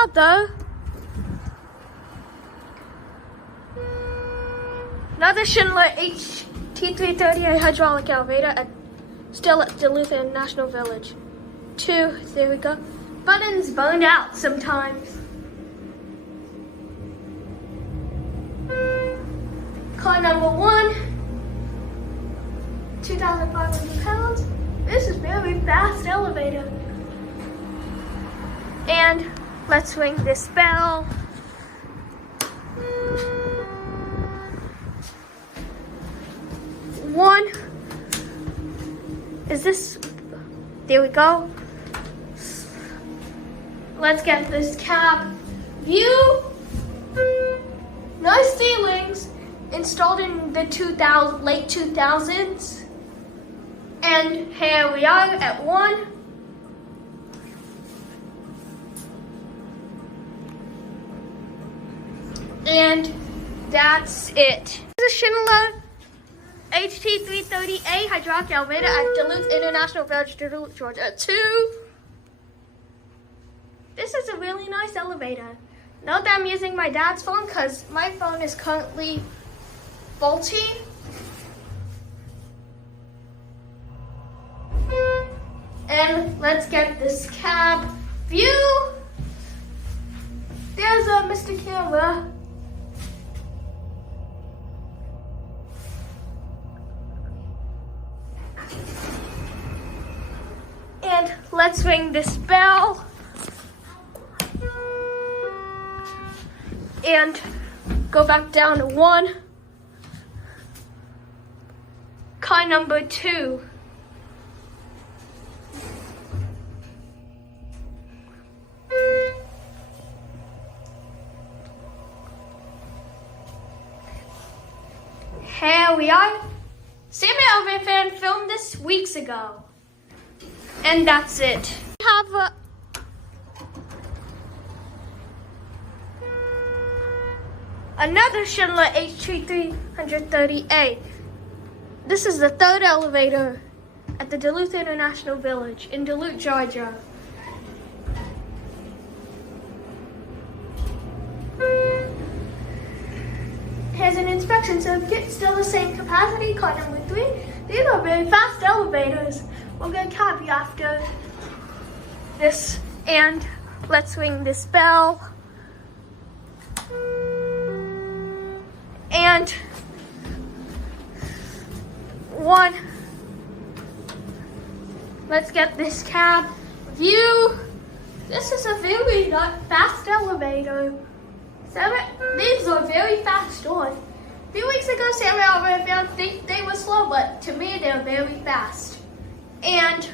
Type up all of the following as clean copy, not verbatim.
not though. Another Schindler HT330 hydraulic elevator still at Duluth International Village. 2, there we go. Buttons burned out sometimes. Car number 1, 2,500 pounds. This is very fast elevator. And let's ring this bell. One. Is this? There we go. Let's get this cab view. Nice ceilings installed in the late 2000s. And here we are at 1. And that's it. This is a Schindler HT330A hydraulic elevator at Duluth International Village, Duluth, Georgia. 2. This is a really nice elevator. Note that I'm using my dad's phone because my phone is currently faulty. And let's get this cab view. There's a Mr. Camera. And let's ring this bell. And go back down to 1. Car number 2. Here we are. Sammy Elvin filmed this weeks ago. And that's it. We have another Schindler HT330A. This is the 3rd elevator at the Duluth International Village in Duluth, Georgia. Here's an inspection certificate, still the same capacity, car number 3. These are very fast elevators. We'll get a copy after this, and let's ring this bell. And 1. Let's get this cab view. This is a very fast elevator. These are very fast doors. A few weeks ago, Sammy Elvin found they were slow, but to me, they're very fast. And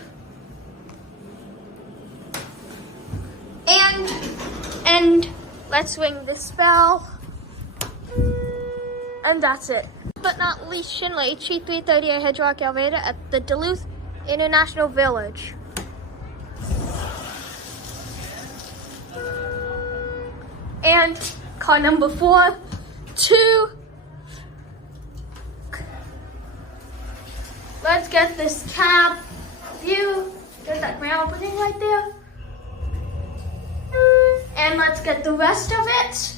let's ring this bell. And that's it. But not least, Schindler HT330A hydraulic elevator at the Duluth International Village. And car number 4, 2. Let's get this cab view. There's that rail opening right there. And let's get the rest of it.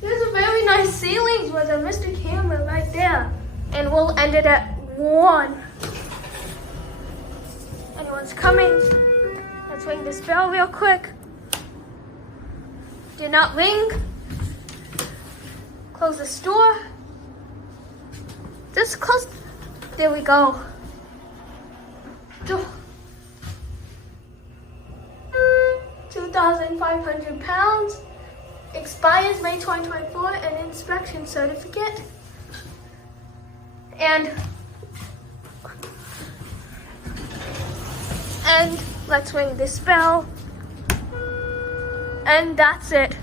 There's a very nice ceilings with a Mr. Camera right there. And we'll end it at 1. Anyone's coming? Let's ring this bell real quick. Did not ring. Close this door. Just close. There we go. 2,500 pounds. Expires May 2024. An inspection certificate. And let's ring this bell. And that's it.